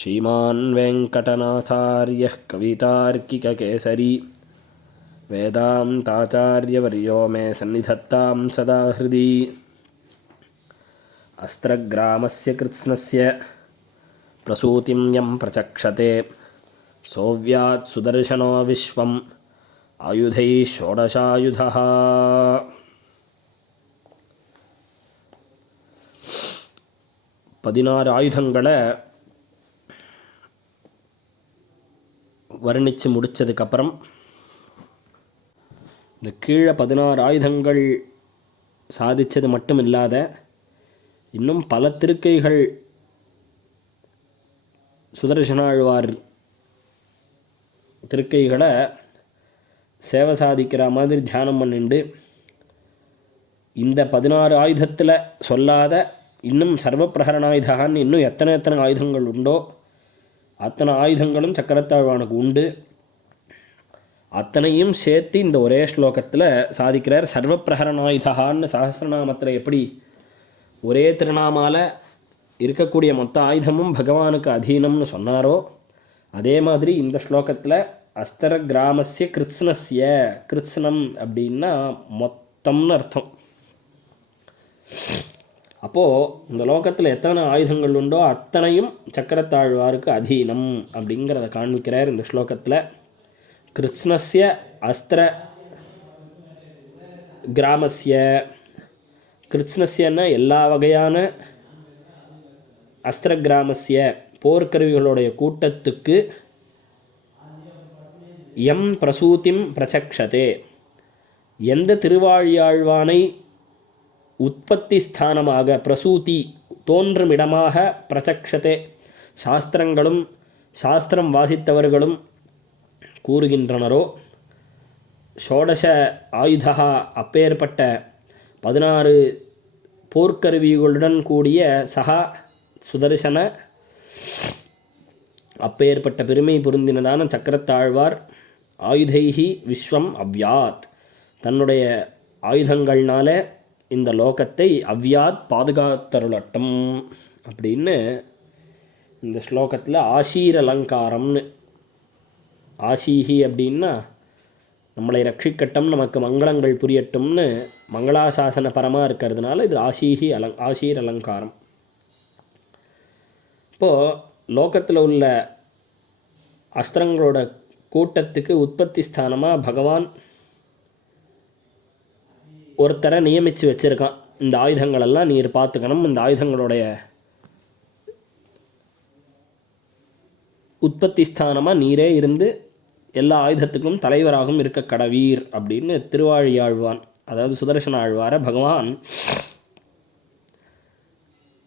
श्रीमान् वेङ्कटनाथार्यः कवितार्किककेसरी वेदान्ताचार्यवर्यो मे सन्निधत्तां सदा हृदि अस्त्रग्रामस्य कृत्स्नस्य प्रसूतिं यं प्रचक्षते सोऽव्यात् सुदर्शनो विश्वम् आयुधैः षोडशायुधः பதினாறு ஆயுதங்களை வர்ணித்து முடித்ததுக்கப்புறம் இந்த கீழே பதினாறு ஆயுதங்கள் சாதித்தது மட்டும் இல்லாத இன்னும் பல திருக்கைகள் சுதர்சனாழ்வார் திருக்கைகளை சேவை சாதிக்கிற மாதிரி தியானம் பண்ணிண்டு இந்த பதினாறு ஆயுதத்தில் சொல்லாத இன்னும் சர்வ பிரகரணாயுதான்னு இன்னும் எத்தனை எத்தனை ஆயுதங்கள் உண்டோ அத்தனை ஆயுதங்களும் சக்கரத்தாழ்வானுக்கு உண்டு. அத்தனையும் சேர்த்து இந்த ஒரே ஸ்லோகத்தில் சாதிக்கிறார் சர்வ பிரகரணாயுதான்னு சஹசிரநாமத்தில் எப்படி ஒரே திருநாமால் இருக்கக்கூடிய மொத்த ஆயுதமும் பகவானுக்கு அதீனம்னு சொன்னாரோ அதே மாதிரி இந்த ஸ்லோகத்தில் அஸ்தர கிராமஸ்ய கிருத்ஸ்னஸ்ய கிருத்ஸ்னம் அப்படின்னா மொத்தம்னு அர்த்தம். அப்போது இந்த லோகத்தில் எத்தனை ஆயுதங்கள் உண்டோ அத்தனையும் சக்கரத்தாழ்வாருக்கு அதீனம் அப்படிங்கிறத காண்பிக்கிறார் இந்த ஸ்லோகத்தில். கிருஷ்ணஸ்ய அஸ்திர கிராமஸ்ய. கிருஷ்ணஸ்யன்னா எல்லா வகையான அஸ்திர கிராமஸ்ய போர்க்கருவிகளுடைய கூட்டத்துக்கு எம் பிரசூதிம் பிரசக்ஷதே. எந்த திருவாழியாழ்வானை உற்பத்தி ஸ்தானமாக பிரசூதி தோன்றும் இடமாக பிரச்சக்ஷதே சாஸ்திரங்களும் சாஸ்திரம் வாசித்தவர்களும் கூறுகின்றனரோ? ஷோடச ஆயுதா அப்பேற்பட்ட பதினாறு போர்க்கருவிகளுடன் கூடிய சகா சுதர்சன அப்பேற்பட்ட பெருமை பொருந்தினதான சக்கரத்தாழ்வார் ஆயுதைகி விஸ்வம் அவ்யாத். தன்னுடைய ஆயுதங்கள்னால இந்த லோகத்தை அவ்யாத் பாதுகாத்தருளட்டும் அப்படின்னு இந்த ஸ்லோகத்தில் ஆஷீர் அலங்காரம்னு ஆஷீஹி அப்படின்னா நம்மளை ரட்சிக்கட்டும் நமக்கு மங்களங்கள் புரியட்டும்னு மங்களாசாசன பரமாக இருக்கிறதுனால இது ஆஷீஹி அலங் ஆஷீர் அலங்காரம் இப்போது லோகத்தில் உள்ள அஸ்திரங்களோட கூட்டத்துக்கு உற்பத்தி ஸ்தானமாக பகவான் ஒருத்தரை நியமித்து வச்சுருக்கான். இந்த ஆயுதங்களெல்லாம் நீர் பார்த்துக்கணும். இந்த ஆயுதங்களுடைய உற்பத்தி ஸ்தானமாக நீரே இருந்து எல்லா ஆயுதத்துக்கும் தலைவராகவும் இருக்க கடவீர் அப்படின்னு திருவாழியாழ்வான் அதாவது சுதர்சன ஆழ்வாரை பகவான்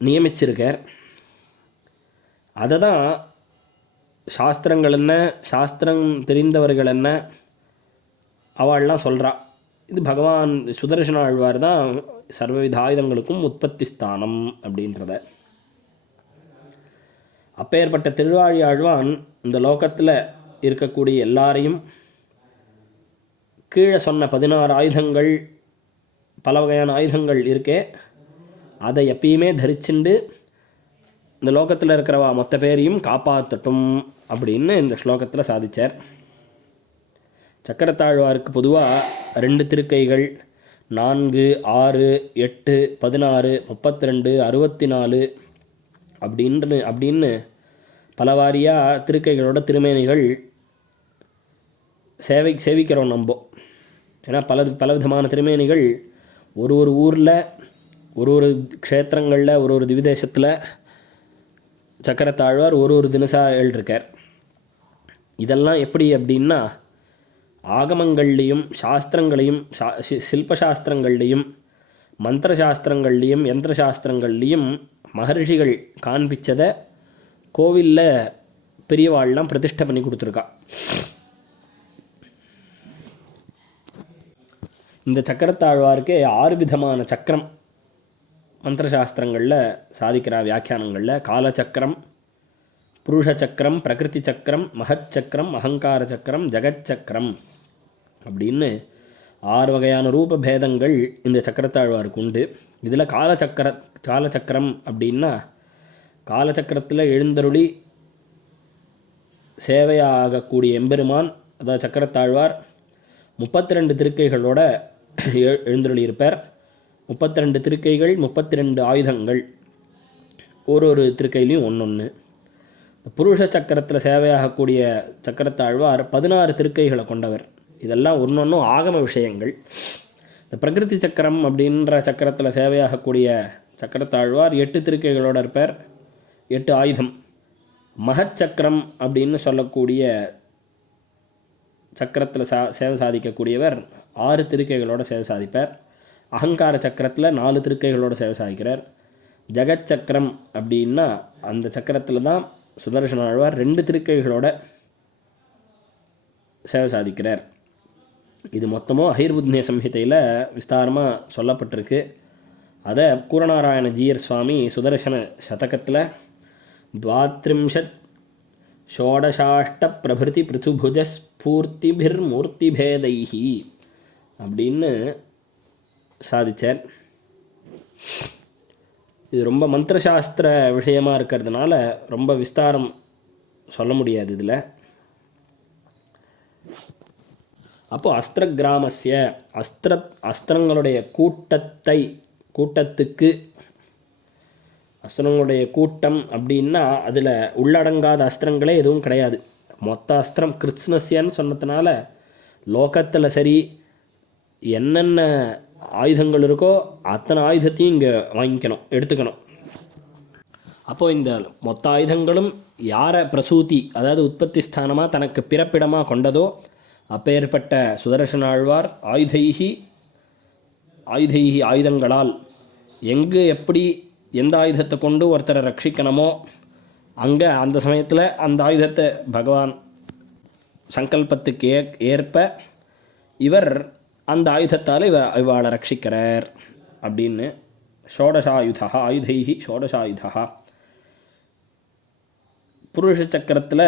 நியமிச்சிருக்கார். அதை தான் சாஸ்திரங்கள் என்ன சாஸ்திரம் தெரிந்தவர்கள் என்ன அவள்லாம் சொல்கிறா இது பகவான் சுதர்சன ஆழ்வார் தான் சர்வவித ஆயுதங்களுக்கும் உற்பத்தி ஸ்தானம் அப்படின்றத. அப்பேற்பட்ட திருவாழி ஆழ்வான் இந்த லோகத்தில் இருக்கக்கூடிய எல்லாரையும் கீழே சொன்ன பதினாறு ஆயுதங்கள் பல வகையான ஆயுதங்கள் இருக்கே அதை எப்பயுமே தரிச்சுண்டு இந்த லோகத்தில் இருக்கிறவா மொத்த பேரையும் காப்பாற்றட்டும் அப்படின்னு இந்த ஸ்லோகத்தில் சாதித்தார் சக்கரத்தாழ்வாருக்கு பொதுவாக ரெண்டு திருக்கைகள் நான்கு ஆறு எட்டு பதினாறு முப்பத்தி ரெண்டு அறுபத்தி நாலு அப்படின்று அப்படின்னு பலவாரியாக திருக்கைகளோட திருமேனிகள் சேவை சேவிக்கிறோம் நம்ப. ஏன்னா பல பல விதமான திருமேனிகள் ஒரு ஒரு ஊரில் ஒரு ஒரு க்ஷேத்திரங்களில் ஒரு ஒரு திவிதேசத்தில் சக்கரத்தாழ்வார் ஒரு ஒரு தினசாக எழுதிருக்கார் இதெல்லாம் எப்படி அப்படின்னா ஆகமங்கள்லேயும் சாஸ்திரங்களையும் சா சில்பசாஸ்திரங்கள்லேயும் மந்திரசாஸ்திரங்கள்லேயும் யந்திரசாஸ்திரங்கள்லேயும் மகர்ஷிகள் காண்பிச்சதை கோவிலில் பெரியவாள்லாம் பிரதிஷ்டை பண்ணி கொடுத்துருக்கா. இந்த சக்கரத்தாழ்வாருக்கு ஆறு விதமான சக்கரம் மந்திரசாஸ்திரங்களில் சாதிக்கிற வியாக்கியானங்களில். காலச்சக்கரம் புருஷ சக்கரம் பிரகிருதி சக்கரம் மகச்சக்கரம் அகங்கார சக்கரம் ஜெகத் சக்கரம். அப்படின்னு ஆறு வகையான ரூப பேதங்கள் இந்த சக்கரத்தாழ்வாருக்கு உண்டு. இதில் காலச்சக்கர காலச்சக்கரம் அப்படின்னா காலச்சக்கரத்தில் எழுந்தருளி சேவையாகக்கூடிய எம்பெருமான் அதாவது சக்கரத்தாழ்வார் முப்பத்தி ரெண்டு திருக்கைகளோட எழு எழுந்தருளியிருப்பார். முப்பத்தி ரெண்டு திருக்கைகள் முப்பத்தி ரெண்டு ஆயுதங்கள் ஒரு ஒரு திருக்கையிலையும் ஒன்று ஒன்று புருஷ சக்கரத்தில் சேவையாகக்கூடிய சக்கரத்தாழ்வார் பதினாறு திருக்கைகளை கொண்டவர். இதெல்லாம் ஒன்றொன்றும் ஆகம விஷயங்கள். இந்த பிரகிருதி சக்கரம் அப்படின்ற சக்கரத்தில் சேவையாகக்கூடிய சக்கரத்தாழ்வார் எட்டு திருக்கைகளோட இருப்பார். எட்டு ஆயுதம். மகச் சக்கரம் அப்படின்னு சொல்லக்கூடிய சக்கரத்தில் சா சேவை சாதிக்கக்கூடியவர் ஆறு திருக்கைகளோட சேவை சாதிப்பார். அகங்கார சக்கரத்தில் நாலு திருக்கைகளோட சேவை சாதிக்கிறார். ஜெகத் சக்கரம் அப்படின்னா அந்த சக்கரத்தில் தான் சுதர்சன ஆழ்வார் ரெண்டு திருக்கைகளோட சேவை சாதிக்கிறார். இது மொத்தமும் அகிர்புத்னே சம்ஹிதையில் விஸ்தாரமாக சொல்லப்பட்டிருக்கு. அதை கூரநாராயண ஜீயர் சுவாமி சுதர்சன சதகத்தில் துவாத்ரிம்ஷத் ஷோடசாஷ்ட பிரபிருதி பிருத்துபுஜ ஸ்பூர்த்திபிர் மூர்த்திபேதைஹி அப்படின்னு சாதித்தார் இது ரொம்ப மந்திரசாஸ்திர விஷயமாக இருக்கிறதுனால ரொம்ப விஸ்தாரம் சொல்ல முடியாது இதில். அப்போ அஸ்திர கிராமசிய அஸ்திர அஸ்திரங்களுடைய கூட்டத்தை கூட்டத்துக்கு அஸ்திரங்களுடைய கூட்டம் அப்படின்னா அதில் உள்ளடங்காத அஸ்திரங்களே எதுவும் கிடையாது. மொத்த அஸ்திரம் கிருத்ஸ்னஸ்யன்னு சொன்னதுனால லோகத்தில் சரி என்னென்ன ஆயுதங்கள் இருக்கோ அத்தனை ஆயுதத்தையும் இங்கே வாங்கிக்கணும் எடுத்துக்கணும். அப்போது இந்த மொத்த ஆயுதங்களும் யாரை பிரசூதி அதாவது உற்பத்தி ஸ்தானமாக தனக்கு பிறப்பிடமாக கொண்டதோ அப்பேற்பட்ட சுதர்சனாழ்வார் ஆயுதைகி ஆயுதைகி ஆயுதங்களால் எங்கு எப்படி எந்த ஆயுதத்தை கொண்டு ஒருத்தரை ரட்சிக்கணுமோ அங்கே அந்த சமயத்தில் அந்த ஆயுதத்தை பகவான் சங்கல்பத்துக்கு ஏ ஏற்ப இவர் அந்த ஆயுதத்தால் இவ இவாளை ரட்சிக்கிறார் அப்படின்னு ஷோடசாயுதா ஆயுதைகி ஷோடசாயுதா புருஷ சக்கரத்தில்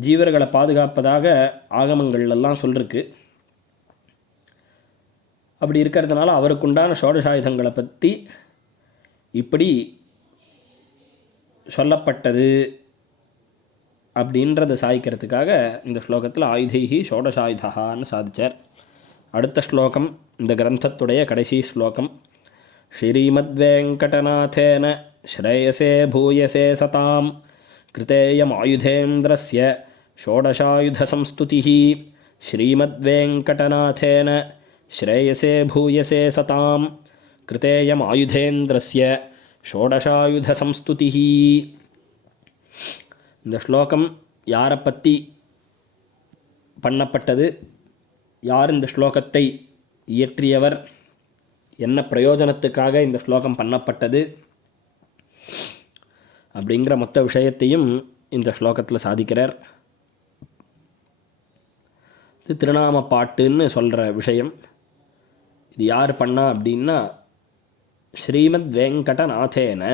ஜீவர்களை பாதுகாப்பதாக ஆகமங்கள்லாம் சொல்லிருக்கு அப்படி இருக்கிறதுனால அவருக்குண்டான ஷோடசாயுதங்களை பற்றி இப்படி சொல்லப்பட்டது அப்படின்றத சாய்க்கிறதுக்காக இந்த ஸ்லோகத்தில் ஆயுதைகி ஷோடசாயுதான்னு சாதித்தார் அடுத்த ஸ்லோகம் இந்த கிரந்தத்துடைய கடைசி ஸ்லோகம். ஸ்ரீமத்வேங்கடநாதேன ஸ்ரேயசே பூயசே சதாம். कृतेयमायुधेन्द्रस्य षोडशायुधसंस्तुतिः। श्रीमद्वेङ्कटनाथेन ஸ்ரேயசே பூயசே சதாம் कृतेयमायुधेन्द्रस्य ஷோடசாயுதசம்ஸ்துதிः இந்த ஸ்லோகம் யாரை பற்றி பண்ணப்பட்டது? யார் இந்த ஸ்லோகத்தை இயற்றியவர்? என்ன பிரயோஜனத்துக்காக இந்த ஸ்லோகம் பண்ணப்பட்டது? அப்படிங்கிற மொத்த விஷயத்தையும் இந்த ஸ்லோகத்தில் சாதிக்கிறார். இது திருநாம பாட்டுன்னு சொல்கிற விஷயம். இது யார் பண்ணா அப்படின்னா ஸ்ரீமத் வெங்கடநாதேன.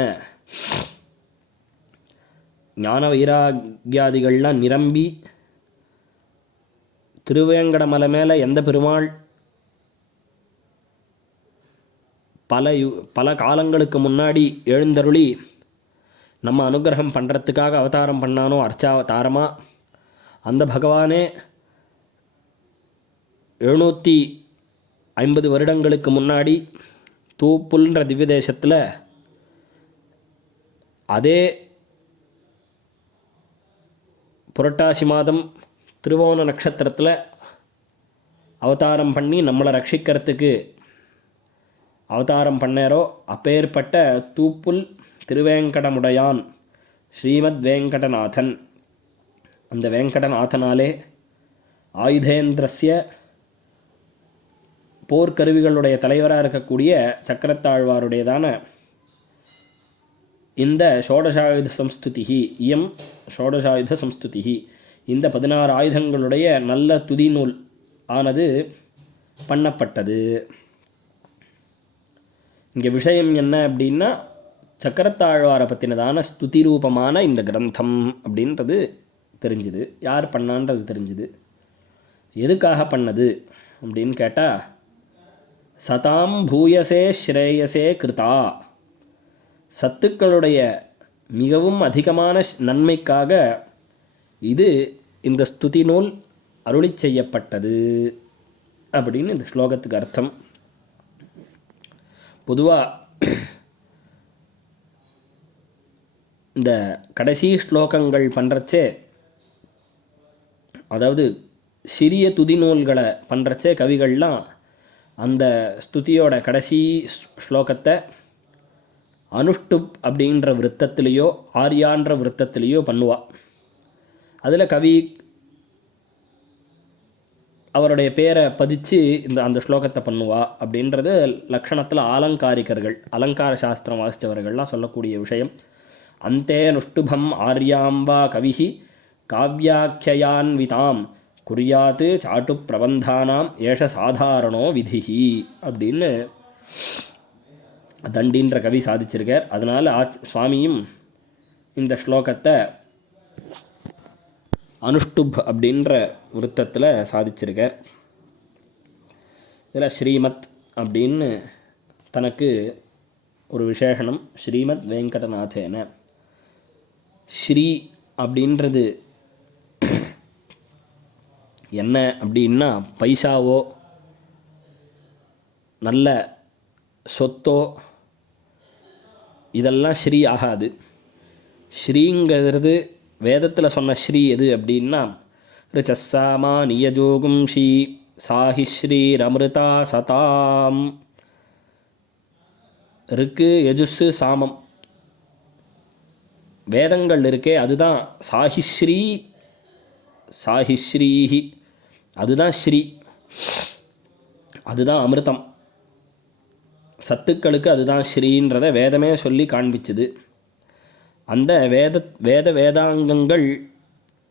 ஞான வைராகியாதிகள்லாம் நிரம்பி திருவேங்கடமலை மேலே எந்த பெருமாள் பல யு பல காலங்களுக்கு முன்னாடி எழுந்தருளி நம்ம அனுகிரகம் பண்ணுறதுக்காக அவதாரம் பண்ணானோ அர்ச்சாவதாரமாக அந்த பகவானே எழுநூற்றி ஐம்பது வருடங்களுக்கு முன்னாடி தூப்புல்ன்ற திவ்ய தேசத்தில் அதே புரட்டாசி மாதம் திருவோண நட்சத்திரத்தில் அவதாரம் பண்ணி நம்மளை ரட்சிக்கிறதுக்கு அவதாரம் பண்ணாரோ அப்பேற்பட்ட தூப்புல் திருவேங்கடமுடையான் ஸ்ரீமத் வேங்கடநாதன். அந்த வேங்கடநாதனாலே ஆயுதேந்திரஸ்ய போர்க்கருவிகளுடைய தலைவராக இருக்கக்கூடிய சக்கரத்தாழ்வாருடையதான இந்த ஷோடசாயுத சம்ஸ்துதி இயம் ஷோடசாயுத சம்ஸ்துதி இந்த பதினாறு ஆயுதங்களுடைய நல்ல துதி நூல் ஆனது பண்ணப்பட்டது. இங்கே விஷயம் என்ன அப்படின்னா சக்கரத்தாழ்வாரை பற்றினதான ஸ்துதி ரூபமான இந்த கிரந்தம் அப்படின்றது தெரிஞ்சுது. யார் பண்ணான்றது தெரிஞ்சுது. எதுக்காக பண்ணது அப்படின்னு கேட்டால் சதாம் பூயசே ஸ்ரேயசே கிருதா. சத்துக்களுடைய மிகவும் அதிகமான நன்மைக்காக இது இந்த ஸ்துதி நூல் அருளி செய்யப்பட்டது அப்படின்னு இந்த ஸ்லோகத்துக்கு அர்த்தம். பொதுவாக இந்த கடைசி ஸ்லோகங்கள் பண்ணுறச்சே அதாவது சிறிய துதி நூல்களை பண்ணுறச்சே கவிகள்லாம் அந்த ஸ்துதியோட கடைசி ஸ்லோகத்தை அனுஷ்டுப் அப்படின்ற விருத்தத்திலேயோ ஆர்யான்ற விருத்தத்திலேயோ பண்ணுவா. அதில் கவி அவருடைய பேரை பதித்து இந்த அந்த ஸ்லோகத்தை பண்ணுவா அப்படின்றது லக்ஷணத்தில் ஆலங்காரிகர்கள் அலங்கார சாஸ்திரம் வாசித்தவர்கள்லாம் சொல்லக்கூடிய விஷயம். அந்தே நுஷ்டுபம் ஆர்யாம்பா கவி காவ்யாக்கியான்விதாம் குறியாத்து சாட்டு பிரபந்தானாம் ஏஷ சாதாரணோ விதிஹி அப்படின்னு தண்டின்ற கவி சாதிச்சிருக்கார். அதனால் ஆச் சுவாமியும் இந்த ஸ்லோகத்தை அனுஷ்டுப் அப்படின்ற விருத்தத்தில் சாதிச்சிருக்கார். இதில் ஸ்ரீமத் அப்படின்னு தனக்கு ஒரு விசேஷனம் ஸ்ரீமத் வெங்கடநாதேன. ஸ்ரீ அப்படின்றது என்ன அப்படின்னா பைசாவோ நல்ல சொத்தோ இதெல்லாம் ஸ்ரீ ஆகாது. ஸ்ரீங்கிறது வேதத்தில் சொன்ன ஸ்ரீ எது அப்படின்னா ரிச்சஸ்ஸாமா நியஜோகும் ஸ்ரீ சாஹி ஸ்ரீரமிருதா சதாம். ருக்கு யஜுஸ்ஸு சாமம். வேதங்கள் இருக்கே அதுதான் சாஹிஸ்ரீ சாஹிஸ்ரீஹி அதுதான் ஸ்ரீ. அதுதான் அமிர்தம். சத்துக்களுக்கு அதுதான் ஸ்ரீன்றத வேதமே சொல்லி காண்பிச்சுது. அந்த வேத வேத வேதாங்கங்கள்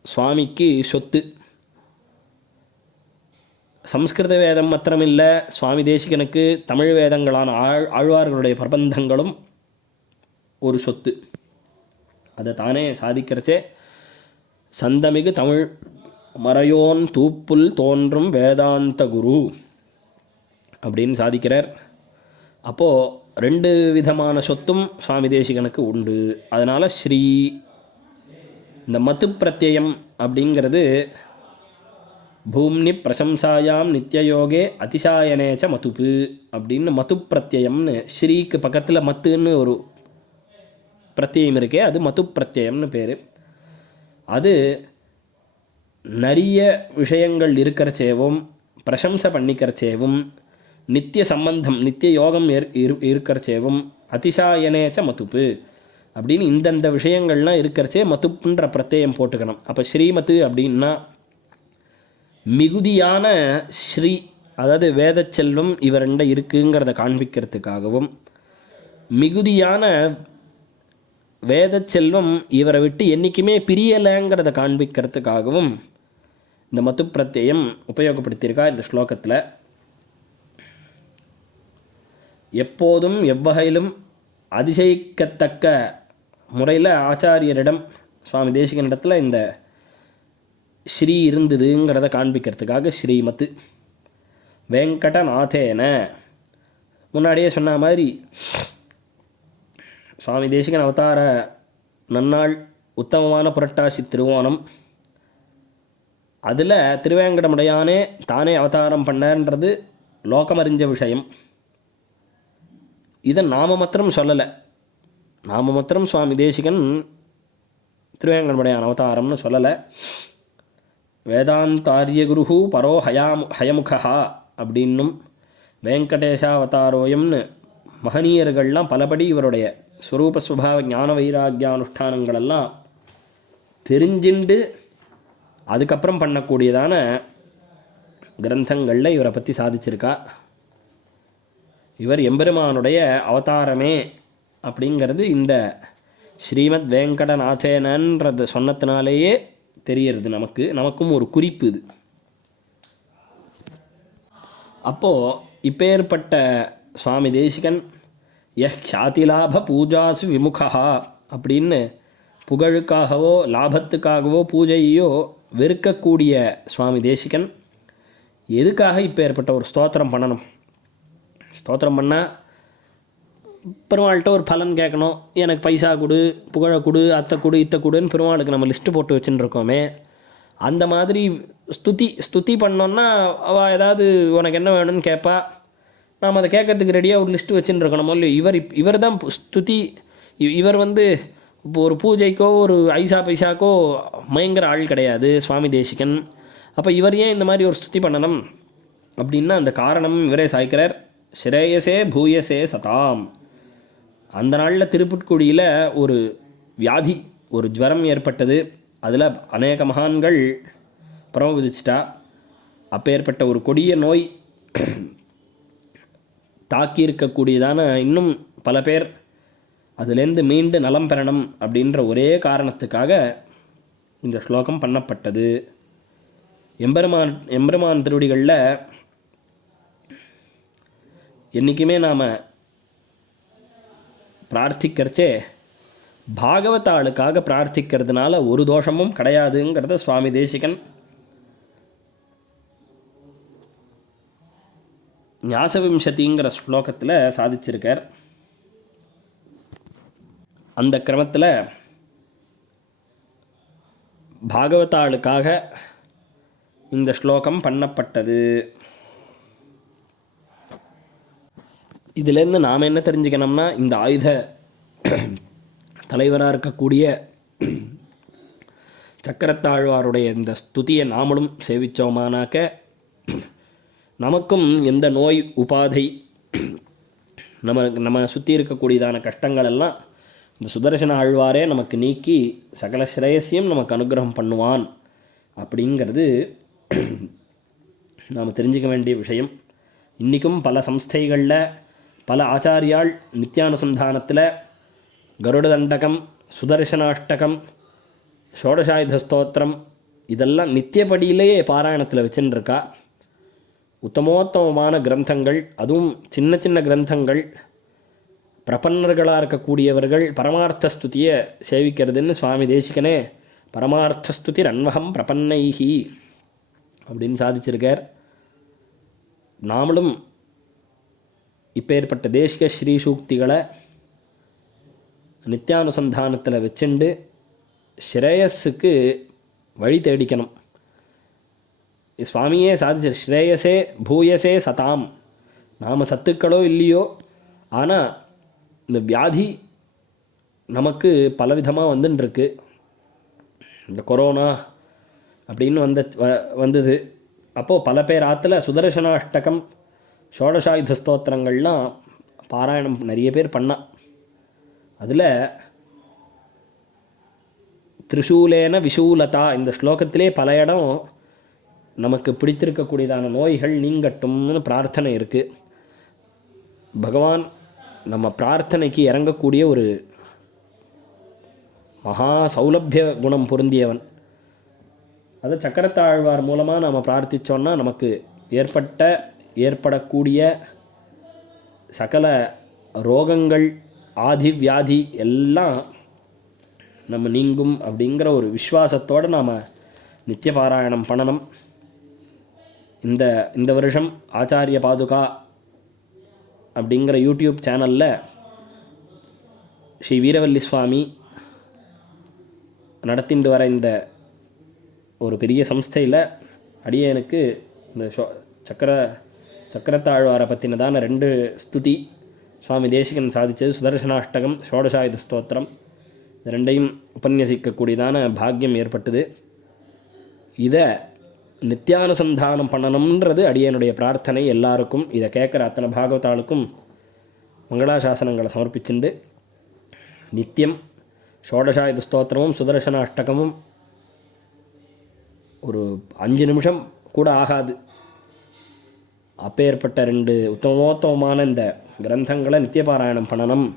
சுவாமிக்கு சொத்து. சம்ஸ்கிருத வேதம் மாத்திரமில்லை சுவாமி தேசிகனுக்கு தமிழ் வேதங்களான ஆழ் ஆழ்வார்களுடைய பிரபந்தங்களும் ஒரு சொத்து. அதை தானே சாதிக்கிறச்சே. சந்தமிகு தமிழ் மறையோன் தூப்புல் தோன்றும் வேதாந்த குரு அப்படின்னு சாதிக்கிறார். அப்போது ரெண்டு விதமான சொத்தும் சுவாமி தேசிகனுக்கு உண்டு. அதனால் ஸ்ரீ இந்த மத்து பிரத்யயம் அப்படிங்கிறது பூம்னி பிரசம்சாயாம் நித்தியயோகே அதிசாயனேச்ச மதுப்பு அப்படின்னு மது பிரத்யயம்னு ஸ்ரீக்கு பக்கத்தில் மத்துன்னு ஒரு பிரத்யம் இருக்கே அது மது பிரத்யம்னு பேர். அது நிறைய விஷயங்கள் இருக்கிறச்சேவும் பிரசம்சை பண்ணிக்கிறச்சேவும் நித்திய சம்பந்தம் நித்திய யோகம் இரு இருக்கிறச்சேவும் அதிசாயனேச்ச மதுப்பு. அப்படின்னு இந்தந்த விஷயங்கள்லாம் இருக்கிறச்சே மதுப்புன்ற பிரத்யம் போட்டுக்கணும். அப்போ ஸ்ரீமத்து அப்படின்னா மிகுதியான ஸ்ரீ அதாவது வேத செல்வம் இவரெண்ட இருக்குங்கிறத காண்பிக்கிறதுக்காகவும் மிகுதியான வேத செல்வம் இவரை விட்டு என்றைக்குமே பிரியலைங்கிறத காண்பிக்கிறதுக்காகவும் இந்த மத்து பிரத்யயம் உபயோகப்படுத்தியிருக்கா இந்த ஸ்லோகத்தில். எப்போதும் எவ்வகையிலும் அதிசயிக்கத்தக்க முறையில் ஆச்சாரியரிடம் சுவாமி தேசிகனிடத்தில் இந்த ஸ்ரீ இருந்ததுங்கிறத காண்பிக்கிறதுக்காக ஸ்ரீமத்து வெங்கடநாதேன. முன்னாடியே சொன்ன மாதிரி சுவாமி தேசிகன் அவதார நன்னாள் உத்தமமான புரட்டாசி திருவோணம். அதில் திருவேங்கடமுடையானே தானே அவதாரம் பண்ணன்றது லோகமறிஞ்ச விஷயம். இதை நாம மாத்திரம் சொல்லலை. நாம மாத்திரம் சுவாமி தேசிகன் திருவேங்கடமுடையான் அவதாரம்னு சொல்லலை. வேதாந்தாரிய குரு பரோ ஹயாமு ஹயமுகா அப்படின்னும் வெங்கடேஷாவதாரோயம்னு மகனீயர்கள்லாம் பலபடி இவருடைய ஸ்வரூப சுபாவ ஞான வைராக்கியானுஷ்டானங்களெல்லாம் தெரிஞ்சுண்டு அதுக்கப்புறம் பண்ணக்கூடியதான கிரந்தங்களில் இவரை பற்றி சாதிச்சிருக்கா. இவர் எம்பெருமானுடைய அவதாரமே அப்படிங்கிறது இந்த ஸ்ரீமத் வெங்கடநாதேனன்றது சொன்னத்தினாலேயே தெரியறது நமக்கு. நமக்கும் ஒரு குறிப்பு இது. அப்போது இப்பேற்பட்ட சுவாமி தேசிகன் எஹ் க்ஷாதிலாப பூஜாசு விமுகா அப்படின்னு புகழுக்காகவோ லாபத்துக்காகவோ பூஜையோ வெறுக்கக்கூடிய சுவாமி தேசிகன். எதுக்காக இப்போ ஏற்பட்ட ஒரு ஸ்தோத்திரம் பண்ணணும்? ஸ்தோத்திரம் பண்ணால் பெருமாள்கிட்ட ஒரு பலன் கேட்கணும். எனக்கு பைசா கொடு புகழை கொடு அத்தை கொடு இத்தை கொடுன்னு பெருமாளுக்கு நம்ம லிஸ்ட்டு போட்டு வச்சின்னுருக்கோமே அந்த மாதிரி ஸ்துதி ஸ்துதி பண்ணோன்னா அவள் ஏதாவது உனக்கு என்ன வேணும்னு கேட்பா. நாம் அதை கேட்கறதுக்கு ரெடியாக ஒரு லிஸ்ட்டு வச்சுன்னு இருக்கணும் இல்லையோ இவர் இப் இவர் தான் ஸ்துதி இவர் வந்து இப்போ ஒரு பூஜைக்கோ ஒரு ஐசா பைசாக்கோ மயங்கர ஆள் கிடையாது சுவாமி தேசிகன். அப்போ இவர் ஏன் இந்த மாதிரி ஒரு ஸ்துதி பண்ணணும்? அப்படின்னா அந்த காரணம் இவரே சாய்க்கிறார். ஸ்ரேயசே பூயசே சதாம். அந்த நாளில் திருப்புட்குடியில் ஒரு வியாதி ஒரு ஜுவரம் ஏற்பட்டது. அதில் அநேக மகான்கள் பிரம விதிச்சிட்டா அப்பேற்பட்ட ஒரு கொடிய நோய் தாக்கி இருக்கக்கூடியதான இன்னும் பல பேர் அதுலேருந்து மீண்டு நலம் பெறணும் அப்படின்ற ஒரே காரணத்துக்காக இந்த ஸ்லோகம் பண்ணப்பட்டது. எம்பெருமான் எம்பெருமான் திருவடிகளில் என்றைக்குமே நாம் பிரார்த்திக்கிறச்சே பாகவதாளுக்காக பிரார்த்திக்கிறதுனால ஒரு தோஷமும் கிடையாதுங்கிறத சுவாமி தேசிகன் ஞாசவிம்சதிங்கிற ஸ்லோகத்தில் சாதிச்சிருக்கார். அந்த கிரமத்தில் பாகவதாளுக்காக இந்த ஸ்லோகம் பண்ணப்பட்டது. இதுலேருந்து நாம் என்ன தெரிஞ்சுக்கணும்னா இந்த ஆயுத தலைவராக இருக்கக்கூடிய சக்கரத்தாழ்வாருடைய இந்த ஸ்துதியை நாமளும் சேவித்தோமானாக்க நமக்கும் எந்த நோய் உபாதை நம்ம நம்ம சுற்றி இருக்கக்கூடியதான கஷ்டங்கள் எல்லாம் இந்த சுதர்சன ஆழ்வாரே நமக்கு நீக்கி சகல ஸ்ரேயஸையும் நமக்கு அனுகிரகம் பண்ணுவான் அப்படிங்கிறது நாம் தெரிஞ்சுக்க வேண்டிய விஷயம். இன்றைக்கும் பல சம்ஸ்தைகளில் பல ஆச்சாரியாள் நித்தியானுசந்தானத்தில் கருடதண்டகம் சுதர்சனாஷ்டகம் ஷோடசாயுத ஸ்தோத்திரம் இதெல்லாம் நித்தியப்படியிலேயே பாராயணத்தில் வச்சுருக்கா உத்தமோத்தமமான கிரந்தங்கள் அதுவும் சின்ன சின்ன கிரந்தங்கள் பிரபன்னர்களாக இருக்கக்கூடியவர்கள் பரமார்த்த ஸ்துதியை சேவிக்கிறதுன்னு சுவாமி தேசிகனே பரமார்த்த ஸ்துதி ரன்வகம் பிரபன்னைஹி அப்படின்னு சாதிச்சிருக்கார். நாமளும் இப்பேற்பட்ட தேசிக ஸ்ரீ சூக்திகளை நித்தியானுசந்தானத்தில் வச்சுண்டு ஸ்ரேயஸுக்கு வழி தேடிக்கணும். சுவாமியே சாதிச்சார் ஸ்ரேயசே பூயசே சதாம் நாம் சத்துக்களோ இல்லையோ ஆனால் இந்த வியாதி நமக்கு பலவிதமாக வந்துட்டுருக்கு இந்த கொரோனா அப்படின்னு வந்த வ- வந்தது அப்போது பல பேர் ஆற்றுல சுதர்சனாஷ்டகம் ஷோடசாயுத ஸ்தோத்திரங்கள்லாம் பாராயணம் நிறைய பேர் பண்ணான் அதில் திரிசூலேன விஷூலதா இந்த ஸ்லோகத்திலே பல இடம் நமக்கு பிடித்திருக்கக்கூடியதான நோய்கள் நீங்கட்டும்னு பிரார்த்தனை இருக்குது பகவான் நம்ம பிரார்த்தனைக்கு இறங்கக்கூடிய ஒரு மகா சௌலபிய குணம் பொருந்தியவன். அதை சக்கரத்தாழ்வார் மூலமாக நம்ம பிரார்த்திச்சோன்னா நமக்கு ஏற்பட்ட ஏற்படக்கூடிய சகல ரோகங்கள் ஆதி வியாதி எல்லாம் நம்ம நீங்கும் அப்படிங்கிற ஒரு விஸ்வாசத்தோடு நாம் நித்திய பாராயணம் பண்ணணும். இந்த இந்த வருஷம் ஆச்சாரிய பாதுகா அப்படிங்கிற யூடியூப் சேனலில் ஸ்ரீ வீரவல்லி சுவாமி நடத்திட்டு வர இந்த ஒரு பெரிய சம்ஸ்தையில் அடியனுக்கு இந்த ஷோ சக்கர சக்கரத்தாழ்வாரை பற்றினதான ரெண்டு ஸ்துதி சுவாமி தேசிகன் சாதித்தது சுதர்சனாஷ்டகம் ஷோடசாயுத ஸ்தோத்திரம். இது ரெண்டையும் உபன்யசிக்கக்கூடியதான பாக்கியம் ஏற்பட்டது. இதை நித்தியானுசந்தானம் பண்ணணுன்றது அடியனுடைய பிரார்த்தனை. எல்லாருக்கும் இதை கேட்குற அத்தனை பாகவதாளுக்கும் மங்களாசாசனங்களை சமர்ப்பிச்சுண்டு நித்தியம் ஷோடசாயுத ஸ்தோத்திரமும் சுதர்சன அஷ்டகமும் ஒரு அஞ்சு நிமிஷம் கூட ஆகாது. அப்பேற்பட்ட ரெண்டு உத்தமோத்தமமான இந்த கிரந்தங்களை நித்தியபாராயணம் பண்ணணும்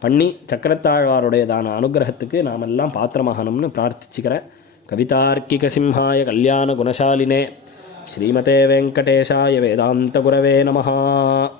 பண்ணி சக்கரத்தாழ்வாருடையதான அனுகிரகத்துக்கு நாம் எல்லாம் பாத்திரமாகணும்னு பிரார்த்திச்சுக்கிறேன். கவிதார்க்கிகசிம்ஹாய கல்யாண குணசாலினே. ஸ்ரீமதே வெங்கடேஷாய வேதாந்த குரவே நமஹா.